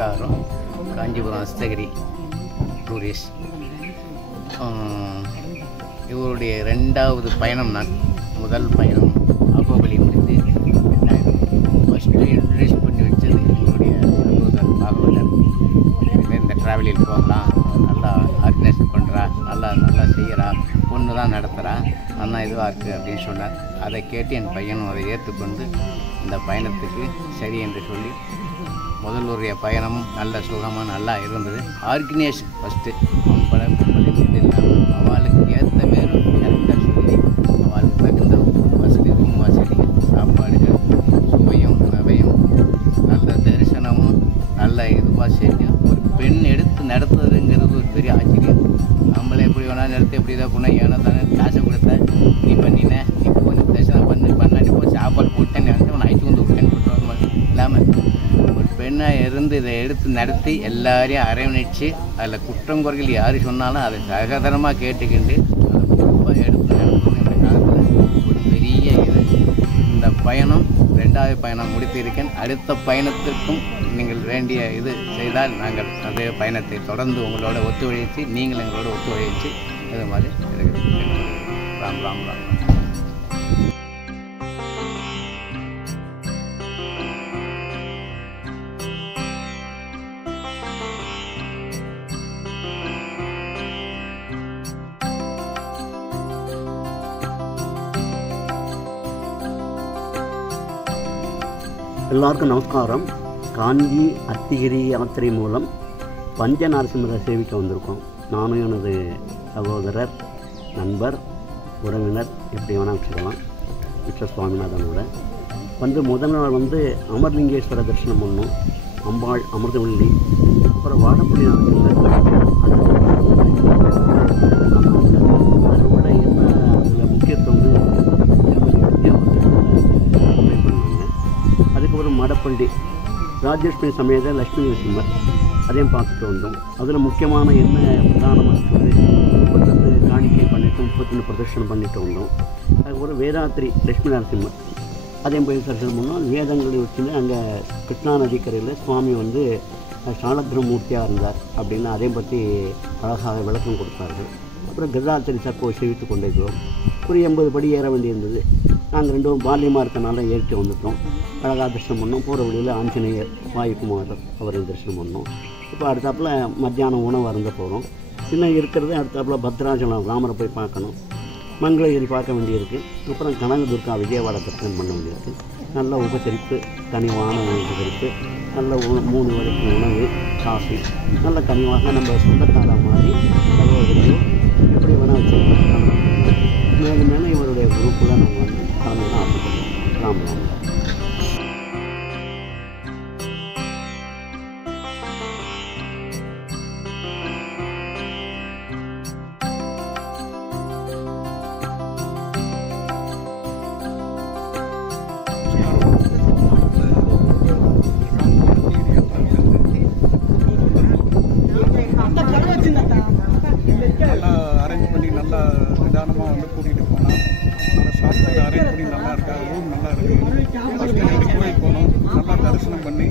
நமஸ்காரம். காஞ்சிபுரம் அஸ்தகிரி டூரிஸ்ட். இவருடைய 2வது பயணம். நான் முதல் பயணம் அகோபலி முடித்து 2வது ஃபஸ்ட்டு இன்ட்ரடியூஸ் பண்ணி வச்சது இவருடைய சகோதரர் பாகவதர். இனிமேல் இந்த ட்ராவலில் போகலாம், நல்லா ஆர்கனைஸ் பண்ணுறா, நல்லா செய்கிறா, பொண்ணு தான் நடத்துகிறா, நல்லா இதுவாக இருக்குது அப்படின்னு சொன்னார். அதை கேட்டு என் பையனும் அதை ஏற்றுக்கொண்டு இந்த பயணத்துக்கு சரி என்று சொல்லி முதல்வருடைய பயணமும் நல்ல சுகமாக நல்லா இருந்தது. ஆர்கனைசேஷன் ஃபஸ்ட்டு பொம்பளை இது இல்லாமல் அவளுக்கு ஏற்ற மேலும் கரெக்டாக சொல்லி அவளுக்கு தகுந்த வசதி, ரூம் வசதி, சாப்பாடுகள், சுவையும் நவையும் நல்ல தரிசனமும் நல்ல இதுவாக செஞ்சு ஒரு பெண் எடுத்து நடத்துறதுங்கிறது ஒரு பெரிய ஆச்சரியம். நம்மளை எப்படி வேணாலும் நடத்த எப்படி தான் போனால் ஏன்னா தானே காசை கொடுத்த நீ பண்ணினேன், நீ கொஞ்சம் தரிசனம் பண்ணாடி போய் சாப்பாடு போட்டேன்னு நினச்சேன் ஆயிடுச்சு வந்து விட்டேன்னு சொல்கிறாங்க. இல்லாமல் ஒரு பெண்ணாக இருந்து இதை எடுத்து நடத்தி எல்லாரையும் அரவணைச்சு அதில் குற்றம் குறைகள் யார் சொன்னாலும் அதை சகதரமாக கேட்டுக்கிண்டு அதை பொறுப்பாக எடுத்து நடத்துறது இந்த காலத்தில் ஒரு பெரிய இது. இந்த பயணம் 2வது பயணம் முடித்திருக்கேன். அடுத்த பயணத்திற்கும் நீங்கள் வேண்டிய இது செய்தால் நாங்கள் அதே பயணத்தை தொடர்ந்து உங்களோட ஒத்துழைத்து நீங்கள் எங்களோட ஒத்துழைத்து இது மாதிரி இருக்குது. ராம் ராம் ராம். எல்லாருக்கும் நமஸ்காரம். காஞ்சி அத்திகிரி யாத்திரை மூலம் பஞ்சநாரசிம்மரை சேவிக்க வந்திருக்கோம். நானும் எனது சகோதரர், நண்பர், உறவினர் எப்படி வேணால் வச்சுக்கலாம். மிஸ்டர் சுவாமிநாதனோட முதல் நாள் அமர்லிங்கேஸ்வர தரிசனம் பண்ணோம். அம்பாள் அமிர்தவள்ளி, அப்புறம் வாடப்பள்ளி நாரசிம்மர். அதோட என்ன அதில் முக்கியத்துவம் அதுக்கப்புறம் மடப்பள்ளி ராஜலட்சுமி சமேத லட்சுமி நரசிம்மர் அதையும் பார்த்துட்டு வந்தோம். அதில் முக்கியமான என்ன பிரதானமாக இருக்குது, 32 காணிக்கை பண்ணிவிட்டு 32 பிரதர்ஷனம் பண்ணிட்டு வந்தோம். அதுக்கப்புறம் வேதாத்திரி லட்சுமி நரசிம்மர் அதையும் போய் தரிசனம் பண்ணோம். வேதங்களை வச்சுன்னு அங்கே கிருஷ்ணா நதிக்கரையில் சுவாமி சாலக்கிரமூர்த்தியாக இருந்தார் அப்படின்னு அதையும் பற்றி அழகாக விளக்கம் கொடுத்தார்கள். அப்புறம் கிருதாத்திரி சர்க்கோவை சேவித்து கொண்டிருக்கிறோம். ஒரு 80 படி ஏற வேண்டியிருந்தது. நாங்கள் 2 பால்யமாக இருக்கனால ஏறிட்டு வந்துட்டோம். அழகாக தரிசனம் பண்ணோம். போகிற வழியில் ஆஞ்சநேயர் வாயுகுமார் அவரை தரிசனம் பண்ணோம். இப்போ அடுத்தாப்பில் மத்தியானம் உணவு அருந்த போகிறோம். இன்னும் இருக்கிறது அடுத்தாப்பில் பத்ராஜலம் ராமரை போய் பார்க்கணும். மங்களகிரி பார்க்க வேண்டியிருக்கு. அப்புறம் கனகதுர்கா விஜயவாடா தரிசனம் பண்ண வேண்டியிருக்கு. நல்ல உபசரிப்பு, கனிவான உபசரிப்பு, நல்ல 3 வேளைக்கு உணவு, காஃபி, நல்ல கனிவாக நம்ம சொந்தக்கார மாதிரி சகோதரியும் எப்படி வேணால் வச்சுக்கலாம். மேலும் மேலும் இவருடைய குரூப்பில் நாங்கள் கலந்து தான் ஆசைப்படுறோம். ராம் ராம். நல்லா அரேஞ்ச் பண்ணி நல்லா நிதானமாக கூட்டிகிட்டு போனோம். நல்லா சாப்பாடு அரேஞ்ச் பண்ணி நல்லா இருக்கா, ரூம் நல்லா இருக்குது. ஃபஸ்ட்டு கோயில் போனோம், நல்லா தரிசனம் பண்ணி